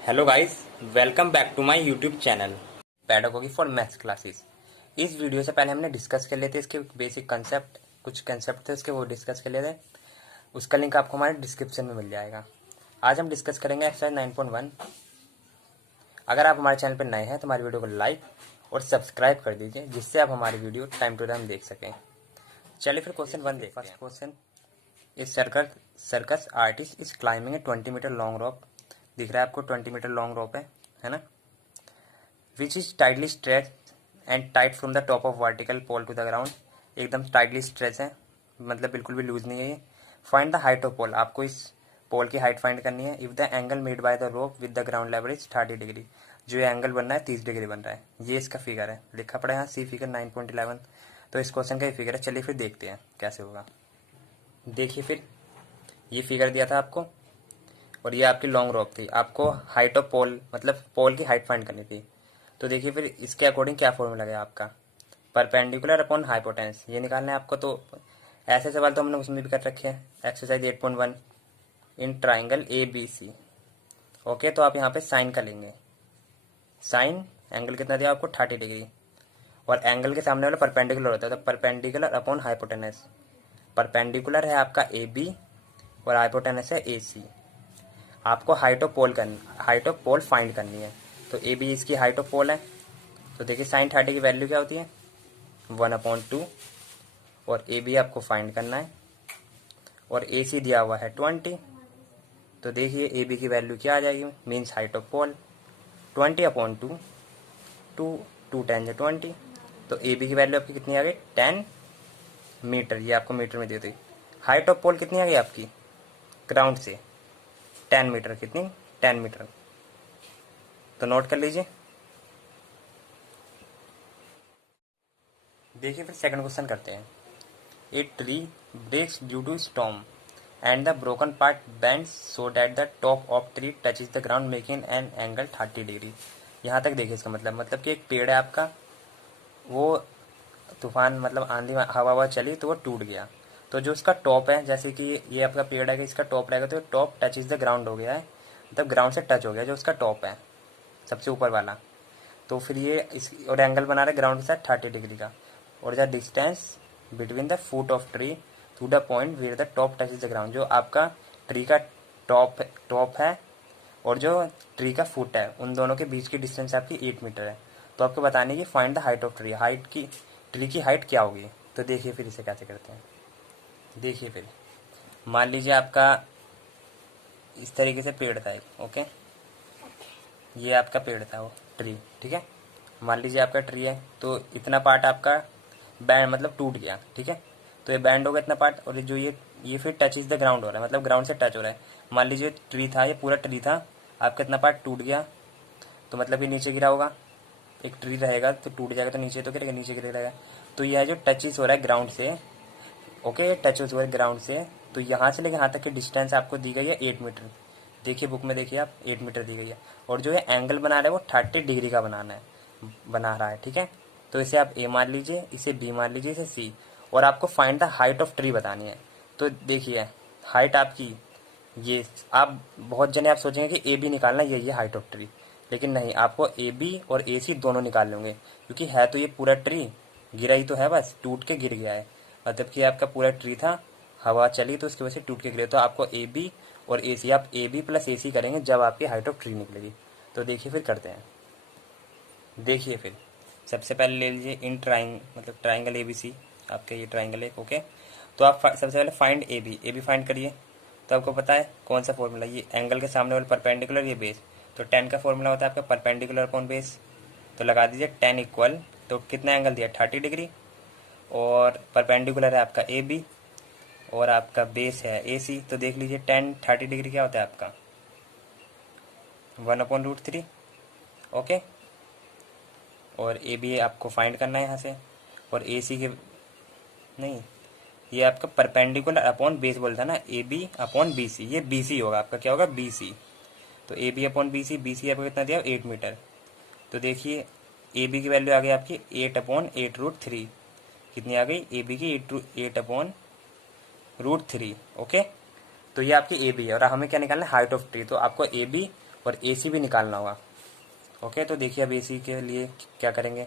Hello guys, welcome back to my YouTube channel pedagogy for maths classes. इस video से पहले हमने discuss कर लिए थे इसके बेसिक कंसेप्ट, कुछ कंसेप्ट थे उसके, वो डिस्कस कर लिए थे। उसका लिंक आपको हमारे डिस्क्रिप्शन में मिल जाएगा। आज हम डिस्कस करेंगे एक्सरसाइज 9.1। अगर आप हमारे चैनल पर नए हैं तो हमारी वीडियो को लाइक और सब्सक्राइब कर दीजिए, जिससे आप हमारी वीडियो टाइम टू टाइम देख सकें। चलिए फिर क्वेश्चन 1 देखते हैं। First question, this circus artist is climbing a 20 metre long rope. दिख रहा है आपको 20 मीटर लॉन्ग रॉप है ना, which is tightly stretch and tight from the top of vertical pole to the ground. एकदम टाइटली स्ट्रेच है, मतलब बिल्कुल भी लूज नहीं है ये। Find the height of pole, आपको इस पोल की हाइट फाइंड करनी है। If the angle made by the rope with the ground level is 30 degree, जो ये एंगल बन रहा है 30 डिग्री बन रहा है। ये इसका फिगर है, लिखा पड़ा है यहाँ सी फिगर 9.11। तो इस क्वेश्चन का ये फिगर है। चलिए फिर देखते हैं कैसे होगा। देखिए फिर, ये फिगर दिया था आपको और ये आपकी लॉन्ग रॉप थी। आपको हाइट ऑफ पोल मतलब पोल की हाइट फाइंड करनी थी। तो देखिए फिर इसके अकॉर्डिंग क्या फॉर्मूला है आपका, परपेंडिकुलर अपॉन हाइपोटेंस, ये निकालना है आपको। तो ऐसे सवाल तो हमने उसमें भी कर रखे हैं, exercise 8.1 in triangle A B C. Okay, तो आप यहाँ पे साइन का लेंगे। साइन एंगल कितना दिया आपको 30 डिग्री, और एंगल के सामने वाला परपेंडिकुलर होता है, तो परपेंडिकुलर अपॉन हाइपोटेनस। परपेंडिकुलर है आपका ए बी और हाइपोटेनस है ए सी। आपको हाइट ऑफ पोल फाइंड करनी है। तो ए बी इसकी हाइट ऑफ पोल है। तो देखिए साइन 30 की वैल्यू क्या होती है 1/2, और ए बी आपको फाइंड करना है, और ए सी दिया हुआ है 20। तो देखिए ए बी की वैल्यू क्या आ जाएगी, मीन्स हाइट ऑफ पोल 20/2, 2 10 है 20। तो ए बी की वैल्यू आपकी कितनी आ गई 10 मीटर, ये आपको मीटर में दे दी। हाइट ऑफ पोल कितनी आ गई आपकी ग्राउंड से 10 मीटर, कितनी 10 मीटर। तो नोट कर लीजिए। देखिए फिर सेकंड क्वेश्चन करते हैं। A tree breaks due to storm and the broken part bends so that the top of tree touches the ground making an angle 30 degree. यहाँ तक देखिए इसका मतलब कि एक पेड़ है आपका, वो तूफान मतलब आंधी हवा चली तो वो टूट गया। तो जो उसका टॉप है, जैसे कि ये आपका पेड़ है कि इसका टॉप रहेगा, तो टॉप टचेज द ग्राउंड हो गया है, मतलब ग्राउंड से टच हो गया जो उसका टॉप है सबसे ऊपर वाला। तो फिर ये इस और एंगल बना रहे ग्राउंड के साथ 30 डिग्री का। और the distance between the foot of tree to the point where the top touches the ground, जो आपका ट्री का टॉप है और जो ट्री का फुट है, उन दोनों के बीच की डिस्टेंस आपकी 8 मीटर है। तो आपको बतानी है कि find the height of tree, tree की हाइट क्या होगी। तो देखिए फिर इसे कैसे करते हैं। देखिए फिर मान लीजिए आपका इस तरीके से पेड़ था एक, ओके, ये आपका पेड़ था वो ट्री, ठीक है। मान लीजिए आपका ट्री है, तो इतना पार्ट आपका बैंड मतलब टूट गया, ठीक है। तो ये बैंड होगा इतना पार्ट, और जो ये फिर टच इज द ग्राउंड हो रहा है, मतलब ग्राउंड से टच हो रहा है। मान लीजिए ट्री था, ये पूरा ट्री था, आपका इतना पार्ट टूट गया, तो मतलब ये नीचे गिरा होगा। एक ट्री रहेगा तो टूट जाएगा तो नीचे तो गिरेगा, नीचे गिरेगा। तो यह जो टचेस हो रहा है ग्राउंड से, ओके, टचेस हो रहा है ग्राउंड से, तो यहाँ से लेकर यहाँ तक की डिस्टेंस आपको दी गई है 8 मीटर। देखिए बुक में देखिए आप 8 मीटर दी गई है। और जो है एंगल बना रहा है वो 30 डिग्री का बना रहा है, ठीक है। तो इसे आप ए मान लीजिए, इसे बी मान लीजिए, इसे सी। और आपको find the height of tree बतानी है। तो देखिए हाइट आपकी ये, आप बहुत जने आप सोचेंगे कि ए बी निकालना ये हाइट ऑफ ट्री, लेकिन नहीं, आपको ए बी और ए सी दोनों निकाल लेंगे, क्योंकि है तो ये पूरा ट्री, गिरा ही तो है, बस टूट के गिर गया है। मतलब कि आपका पूरा ट्री था, हवा चली तो उसकी वजह से टूट के गिरे। तो आपको ए बी और ए सी, आप ए बी प्लस ए सी करेंगे जब आपकी हाइट ऑफ ट्री निकलेगी। तो देखिए फिर करते हैं। देखिए फिर सबसे पहले ले लीजिए इन मतलब ट्राइंगल ए बी सी, आपका ये ट्राइंगल है, ओके। तो आप सबसे पहले फाइंड ए बी फाइंड करिए। तो आपको पता है कौन सा फॉर्मूला, ये एंगल के सामने वाला परपेंडिकुलर, ये बेस। तो 10 का फॉर्मूला होता है आपका परपेंडिकुलर अपॉन बेस। तो लगा दीजिए 10 इक्वल, तो कितना एंगल दिया 30 डिग्री, और परपेंडिकुलर है आपका ए बी, और आपका बेस है ए सी। तो देख लीजिए 10 30 डिग्री क्या होता है आपका 1/√3, ओके। और ए बी आपको फाइंड करना है यहाँ से, और ए सी के नहीं, ये आपका परपेंडिकुलर अपॉन बेस बोलता है ना, A B upon B C, ये बी सी होगा आपका, क्या होगा बी सी। तो A B upon B C आपको कितना दिया 8 मीटर। तो देखिए ए बी की वैल्यू आ गई आपकी 8/8√3, कितनी आ गई ए बी की 8/√3, ओके। तो ये आपकी ए बी है, और हमें क्या निकालना है हाइट ऑफ ट्री। तो आपको ए बी और AC भी निकालना होगा। ओके, तो देखिए अब AC के लिए क्या करेंगे,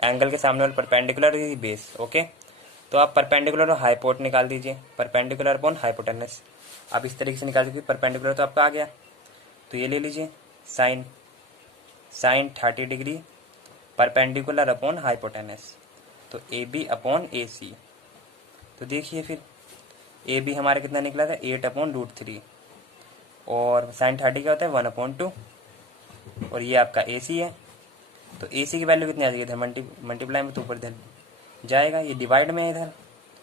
एंगल के सामने वाले परपेंडिकुलर बेस। ओके, तो आप परपेंडिकुलर और हाइपोट निकाल दीजिए, परपेंडिकुलर अपॉन हाइपोटेनस। आप इस तरीके से निकाल दीजिए, परपेंडिकुलर तो आपका आ गया, तो ये ले लीजिए sine 30 degree perpendicular upon hypotenuse, तो AB अपॉन AC। तो देखिए फिर AB हमारा कितना निकला था 8/√3, और साइन 30 क्या होता है 1/2, और ये आपका AC है। तो AC की वैल्यू कितनी आ जाएगी, इधर मल्टीप्लाई में, तो ऊपर इधर जाएगा, ये डिवाइड में है इधर,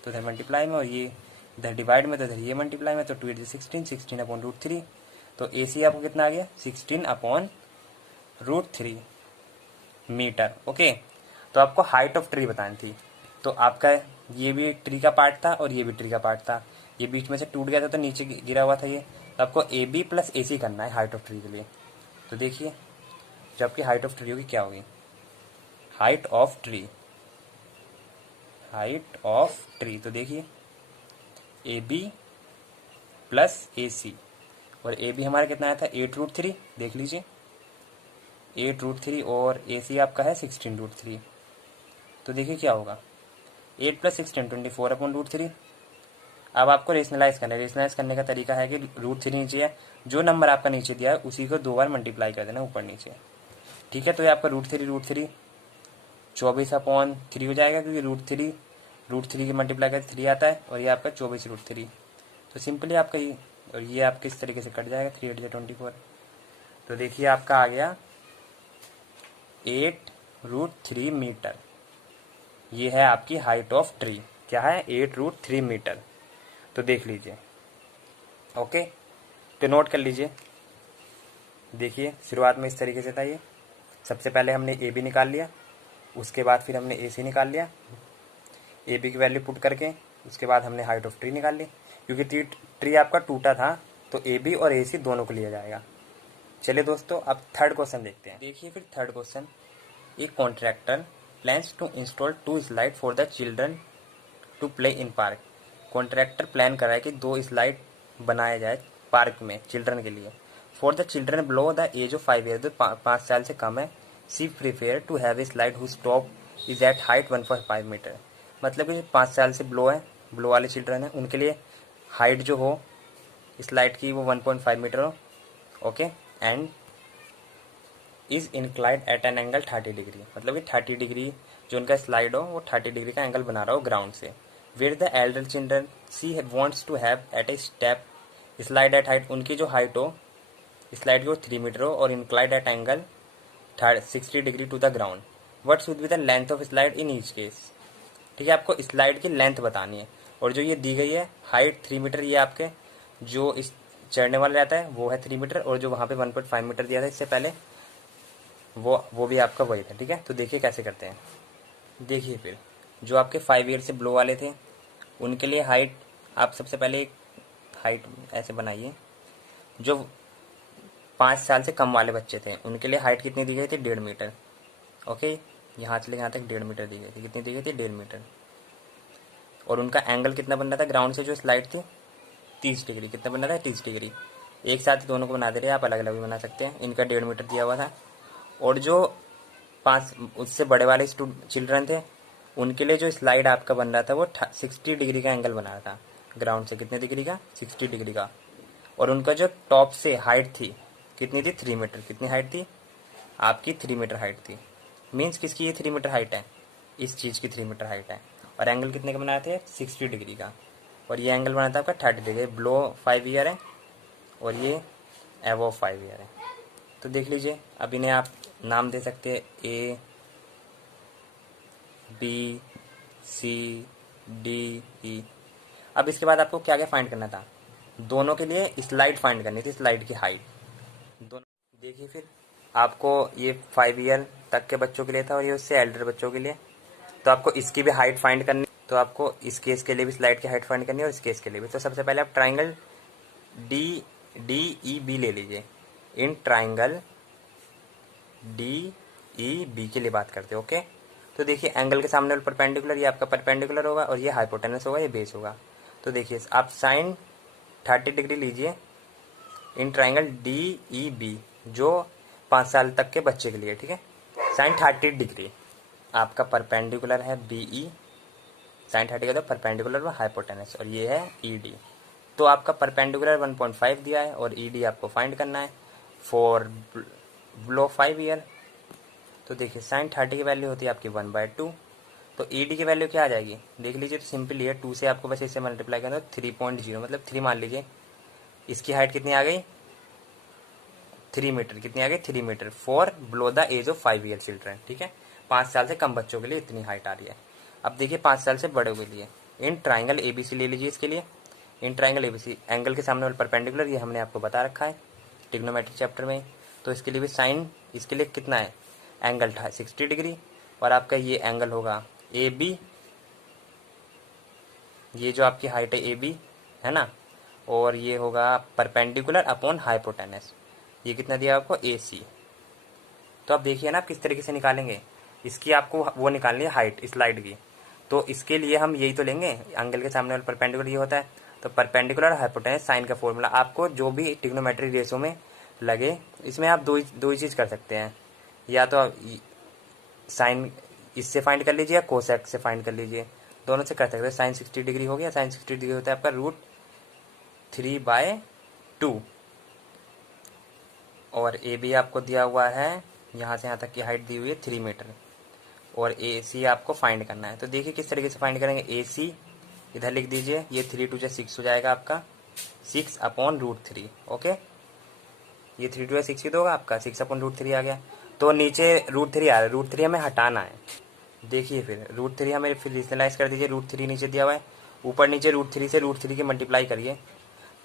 तो इधर मल्टीप्लाई में, और ये इधर डिवाइड में, तो इधर ये मल्टीप्लाई में, तो 2 8 16, 16/√3। तो AC आपको कितना आ गया 16/√3 मीटर। ओके, तो आपको हाइट ऑफ ट्री बतानी थी, तो आपका ये भी ट्री का पार्ट था और ये भी ट्री का पार्ट था, ये बीच में से टूट गया था तो नीचे गिरा हुआ था ये, तो आपको AB प्लस AC करना है हाइट ऑफ ट्री के लिए। तो देखिए जो आपकी हाइट ऑफ ट्री होगी क्या होगी, हाइट ऑफ ट्री, तो देखिए AB प्लस AC, और AB हमारा कितना आया था 8√3, देख लीजिए 8√3, और AC आपका है 16√3। तो देखिए क्या होगा 8 + 16 24/√3। अब आपको रेशनलाइज करना है, रेशनलाइज करने का तरीका है कि √3 नीचे है, जो नंबर आपका नीचे दिया है उसी को 2 बार मल्टीप्लाई कर देना ऊपर नीचे। ठीक है, तो ये आपका √3 24/3 हो जाएगा, क्योंकि √3 की मल्टीप्लाई करके 3 आता है, और ये आपका 24√3। तो सिंपली आपका ये, और ये आपके इस तरीके से कट जाएगा, 3 8 24। तो देखिए आपका आ गया 8√3 मीटर। ये है आपकी हाइट ऑफ ट्री, क्या है 8√3 मीटर। तो देख लीजिए। ओके, तो नोट कर लीजिए। देखिए शुरुआत में इस तरीके से था ये, सबसे पहले हमने AB निकाल लिया, उसके बाद फिर हमने AC निकाल लिया, AB की वैल्यू पुट करके उसके बाद हमने हाइट ऑफ ट्री निकाल ली, क्योंकि ट्री आपका टूटा था तो AB और AC दोनों को लिया जाएगा। चलिए दोस्तों अब थर्ड क्वेश्चन देखते हैं। देखिए फिर थर्ड क्वेश्चन, एक contractor plans to install 2 slide for the children to play in park. Contractor plan कर रहा है कि 2 स्लाइड बनाया जाए पार्क में चिल्ड्रन के लिए, for the children below the age of 5 year, जो 5 साल से कम है। She prefer to have a slide whose top is at height 1.5 metre. मतलब कि 5 साल से बिलो है, बिलो वाले चिल्ड्रन है, उनके लिए हाइट जो हो स्लाइड की वो 1.5 मीटर हो। Okay, and is inclined at an angle 30 degree, मतलब कि 30 डिग्री जो उनका स्लाइड हो वो 30 डिग्री का एंगल बना रहा हो ग्राउंड से। Where the elder children she wants to have at a step slide at height, उनकी जो हाइट हो स्लाइड की वो 3 मीटर हो और inclined at angle 60 degree to the ground. What's would be the length of slide in each case. ठीक है, आपको स्लाइड की लेंथ बतानी है, और जो ये दी गई है हाइट 3 मीटर, ये आपके जो इस चढ़ने वाला रहता है वो है 3 मीटर, और जो वहाँ पे 1.5 मीटर दिया था इससे पहले वो भी आपका वही था। ठीक है, तो देखिए कैसे करते हैं। देखिए फिर जो आपके 5 ईयर से बिलो वाले थे उनके लिए हाइट, आप सबसे पहले एक हाइट ऐसे बनाइए। जो 5 साल से कम वाले बच्चे थे उनके लिए हाइट कितनी दी गई थी 1.5 मीटर। ओके, यहाँ से यहाँ तक 1.5 मीटर दी गई थी, कितनी दी गई थी 1.5 मीटर। और उनका एंगल कितना बन रहा था ग्राउंड से जो स्लाइड थी 30 डिग्री, कितना बन रहा था 30 डिग्री। एक साथ ही दोनों को बना दे रहे हैं, आप अलग अलग भी बना सकते हैं। इनका 1.5 मीटर दिया हुआ था, और जो 5 उससे बड़े वाले चिल्ड्रन थे उनके लिए जो स्लाइड आपका बन रहा था वो 60 डिग्री का एंगल बना रहा था ग्राउंड से, कितने डिग्री का 60 डिग्री का। और उनका जो टॉप से हाइट थी कितनी थी 3 मीटर, कितनी हाइट थी आपकी 3 मीटर हाइट थी। मीन्स किसकी ये 3 मीटर हाइट है, इस चीज़ की 3 मीटर हाइट है। और एंगल कितने का बनाए थे 60 डिग्री का, और ये एंगल बना था आपका 30 डिग्री। बिलो 5 ईयर है और ये एबव 5 ईयर है। तो देख लीजिए, अब इन्हें आप नाम दे सकते हैं A B C D E। अब इसके बाद आपको क्या क्या फाइंड करना था, दोनों के लिए स्लाइड फाइंड करनी थी, स्लाइड की हाइट दोनों। देखिए फिर आपको ये 5 ईयर तक के बच्चों के लिए था और ये उससे एल्डर बच्चों के लिए, तो आपको इसकी भी हाइट फाइंड करनी, तो आपको इस केस के लिए भी स्लाइड की हाइट फाइंड करनी है और इस केस के लिए भी। तो सबसे पहले आप ट्राइंगल DEB ले लीजिए। इन ट्राइंगल DEB के लिए बात करते हैं। ओके, तो देखिए एंगल के सामने परपेंडिकुलर, ये आपका परपेंडिकुलर होगा और ये हाइपोटेनस होगा, ये बेस होगा। तो देखिए आप साइन 30 डिग्री लीजिए इन ट्राइंगल DEB जो 5 साल तक के बच्चे के लिए, ठीक है। साइन 30 डिग्री आपका परपेंडिकुलर है BE, साइन 30 का परपेंडिकुलर व हाइपोटेनस, और ये है ED। तो आपका परपेंडिकुलर 1.5 दिया है और ED आपको फाइंड करना है फॉर बिलो 5 ईयर। तो देखिए साइन 30 की वैल्यू होती है आपकी 1/2, तो ED की वैल्यू क्या आ जाएगी देख लीजिए। तो सिंपली है 2 से आपको बस इसे मल्टीप्लाई करना है 3.0 मतलब 3 मान लीजिए। इसकी हाइट कितनी आ गई 3 मीटर, कितनी आ गई 3 meter for below the age of 5 year children, ठीक है। 5 साल से कम बच्चों के लिए इतनी हाइट आ रही है। अब देखिए 5 साल से बड़े के लिए इन ट्राइंगल ABC ले लीजिए। इसके लिए इन ट्राइंगल ABC एंगल के सामने वाला परपेंडिकुलर, ये हमने आपको बता रखा है ट्रिग्नोमेट्री चैप्टर में। तो इसके लिए भी साइन, इसके लिए कितना है एंगल 60 डिग्री, और आपका ये एंगल होगा AB, ये जो आपकी हाइट है AB है ना, और ये होगा परपेंडिकुलर अपॉन हाइपोटेनस, ये कितना दिया आपको AC। तो अब देखिए ना आप किस तरीके से निकालेंगे। इसकी आपको वो निकालनी है हाइट स्लाइड की, तो इसके लिए हम यही तो लेंगे एंगल के सामने वाला परपेंडिकुलर ये होता है। तो परपेंडिकुलर हाइपोटेनस साइन का फॉर्मूला आपको जो भी ट्रिग्नोमेट्री रेशो में लगे, इसमें आप दो ही चीज़ कर सकते हैं, या तो साइन इससे फाइंड कर लीजिए या कोसेक से फाइंड कर लीजिए, दोनों से कर सकते हैं। साइन 60 डिग्री हो गया, साइन 60 डिग्री होता है आपका √3/2, और AB आपको दिया हुआ है यहाँ से यहाँ तक की हाइट दी हुई है 3 मीटर, और AC आपको फाइंड करना है। तो देखिए किस तरीके से फाइंड करेंगे। AC इधर लिख दीजिए, ये 3 2 6 हो जाएगा आपका 6/√3, ओके। ये 3 2 6 ही तो होगा आपका 6/√3 आ गया। तो नीचे √3 आ रहा है, √3 हमें हटाना है। देखिए फिर √3 हमें फिर रीजनलाइज कर दीजिए, √3 नीचे दिया हुआ है, ऊपर नीचे √3 से √3 की मल्टीप्लाई करिए,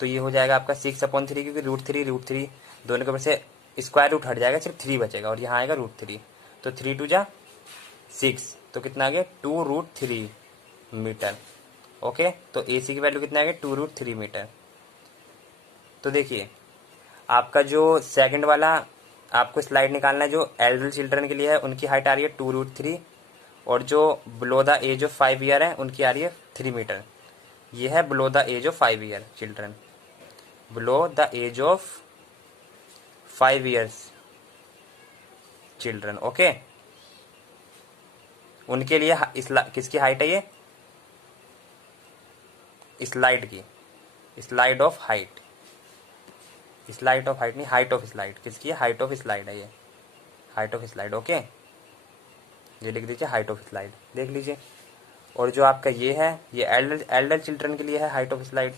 तो ये हो जाएगा आपका 6/3, क्योंकि √3 दोनों के ऊपर से स्क्वायर रूट हट जाएगा, सिर्फ 3 बचेगा, और यहाँ आएगा √3, तो 3 2 जा 6, तो कितना आ गया 2√3 मीटर, ओके। तो AC की वैल्यू कितना आ गया 2√3 मीटर। तो देखिए आपका जो सेकंड वाला आपको स्लाइड निकालना है, जो एल्डर चिल्ड्रन के लिए है, उनकी हाइट आ रही है 2√3, और जो below the age of 5 year है उनकी आ रही है 3 मीटर। ये है below the age of 5 year children, below the age of 5 years children, okay. उनके लिए किसकी हाइट है ये स्लाइड की, slide of height, slide of height नहीं, हाइट ऑफ स्लाइड, किसकी है हाइट ऑफ स्लाइड है, ये हाइट ऑफ स्लाइड, ओके। ये लिख दीजिए हाइट ऑफ स्लाइड, देख लीजिए। और जो आपका ये है ये एल्डर चिल्ड्रन के लिए है height of slide,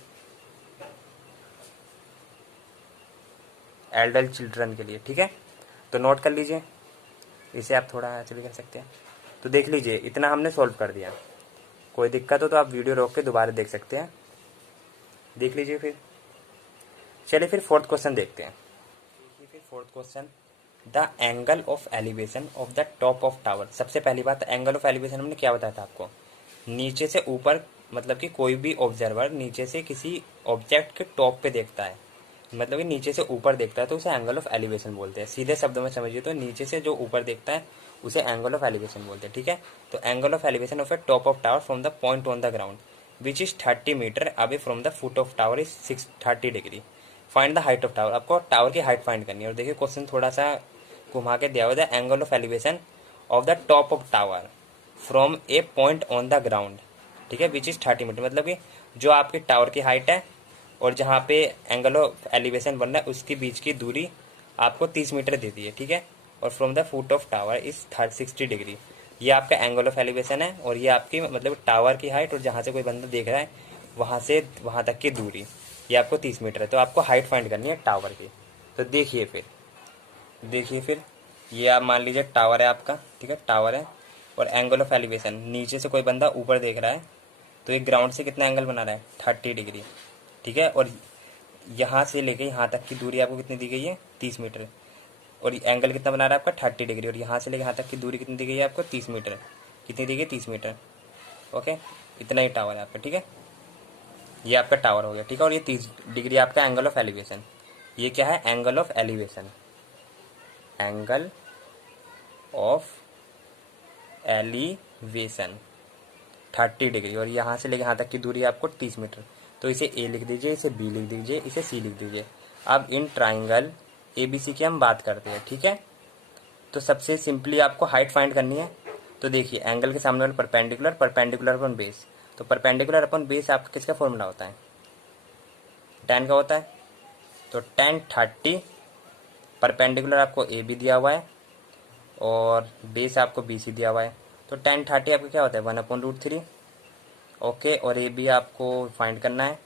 Elder children के लिए, ठीक है। तो नोट कर लीजिए, इसे आप थोड़ा ऐसे भी कर सकते हैं। तो देख लीजिए इतना हमने सॉल्व कर दिया, कोई दिक्कत हो तो आप वीडियो रोक के दोबारा देख सकते हैं, देख लीजिए फिर। चलिए फिर फोर्थ क्वेश्चन देखते हैं। फिर fourth question, the angle of elevation of the top of tower. सबसे पहली बात एंगल ऑफ एलिवेशन हमने क्या बताया था आपको, नीचे से ऊपर, मतलब कि कोई भी ऑब्जर्वर नीचे से किसी ऑब्जेक्ट के टॉप पे देखता है, मतलब कि नीचे से ऊपर देखता है, तो उसे एंगल ऑफ एलिवेशन बोलते हैं। सीधे शब्दों में समझिए तो नीचे से जो ऊपर देखता है उसे एंगल ऑफ एलिवेशन बोलते हैं, ठीक है। तो angle of elevation of a top of tower from the point on the ground which is 30 meter away from the foot of tower is 30 degree. Find the height of tower, आपको tower की height find करनी है। और देखिए question थोड़ा सा घुमा के दिया हुआ है, angle of elevation of the top of tower from A point on the ground, ठीक है, विच इज 30 मीटर, मतलब कि जो आपके टावर की हाइट है और जहाँ पे एंगल ऑफ एलिवेशन बन रहा है उसके बीच की दूरी आपको 30 मीटर दे दी है, ठीक है। और from the foot of tower is 60 degree, ये आपका एंगल ऑफ एलिवेशन है, और ये आपकी मतलब टावर की हाइट और जहाँ से कोई बंदा देख रहा है वहाँ से वहाँ तक की दूरी, ये आपको 30 मीटर है। तो आपको हाइट फाइंड करनी है टावर की। तो देखिए फिर ये आप मान लीजिए टावर है आपका, ठीक है, टावर है, और एंगल ऑफ एलिवेशन नीचे से कोई बंदा ऊपर देख रहा है, तो ये ग्राउंड से कितना एंगल बना रहा है 30 डिग्री, ठीक है। और यहाँ से लेके यहाँ तक की दूरी आपको कितनी दी गई है 30 मीटर, और एंगल कितना बना रहा है आपका 30 डिग्री, और यहाँ से लेके यहाँ तक की दूरी कितनी दी गई है आपको 30 मीटर, कितनी दी गई 30 मीटर, ओके। इतना ही टावर है आपका, ठीक है, ये आपका टावर हो गया, ठीक है। और ये 30 डिग्री आपका एंगल ऑफ एलिवेशन, ये क्या है angle of elevation, angle of elevation 30 degree, और यहाँ से लेके यहाँ तक की दूरी आपको 30 मीटर। तो इसे ए लिख दीजिए, इसे बी लिख दीजिए, इसे सी लिख दीजिए। अब इन ट्राइंगल ABC की हम बात करते हैं, ठीक है। तो सबसे सिंपली आपको हाइट फाइंड करनी है। तो देखिए एंगल के सामने वाले परपेंडिकुलर, परपेंडिकुलर अपन बेस। तो परपेंडिकुलर अपन बेस आपका किसका फॉर्मूला होता है? tan का होता है। तो tan 30, परपेंडिकुलर आपको AB दिया हुआ है और बेस आपको BC दिया हुआ है। तो tan 30 आपका क्या होता है? 1/√3। ओके, और AB आपको फाइंड करना है।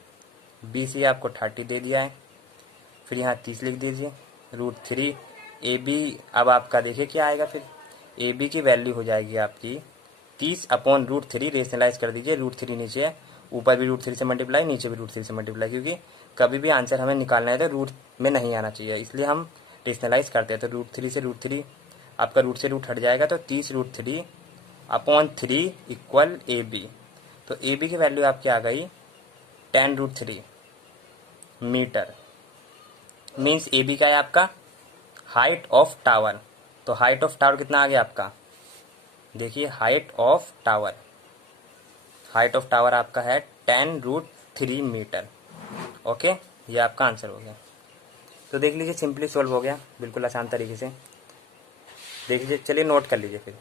BC आपको 30 दे दिया है, फिर यहाँ 30 लिख दीजिए, √3। AB अब आपका देखिए क्या आएगा, फिर AB की वैल्यू हो जाएगी आपकी 30/√3। रेशनलाइज कर दीजिए, √3 नीचे है, ऊपर भी √3 से मल्टीप्लाई, नीचे भी √3 से मल्टीप्लाई, क्योंकि कभी भी आंसर हमें निकालना है तो रूट में नहीं आना चाहिए, इसलिए हम रेशनलाइज करते हैं। तो √3 से √3 आपका रूट से रूट हट जाएगा, तो 30√3/3 इक्वल AB। तो AB की वैल्यू आपकी आ गई 10√3 मीटर। मीन्स AB का है आपका हाइट ऑफ टावर। तो हाइट ऑफ टावर कितना आ गया आपका? देखिए हाइट ऑफ टावर आपका है 10√3 मीटर। ओके, ये आपका आंसर हो गया। तो देख लीजिए सिंपली सॉल्व हो गया, बिल्कुल आसान तरीके से। देख लीजिए, चलिए नोट कर लीजिए फिर।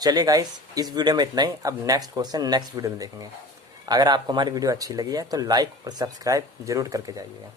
चलिए गाइस, इस वीडियो में इतना ही। अब नेक्स्ट क्वेश्चन नेक्स्ट वीडियो में देखेंगे। अगर आपको हमारी वीडियो अच्छी लगी है तो लाइक और सब्सक्राइब जरूर करके जाइएगा।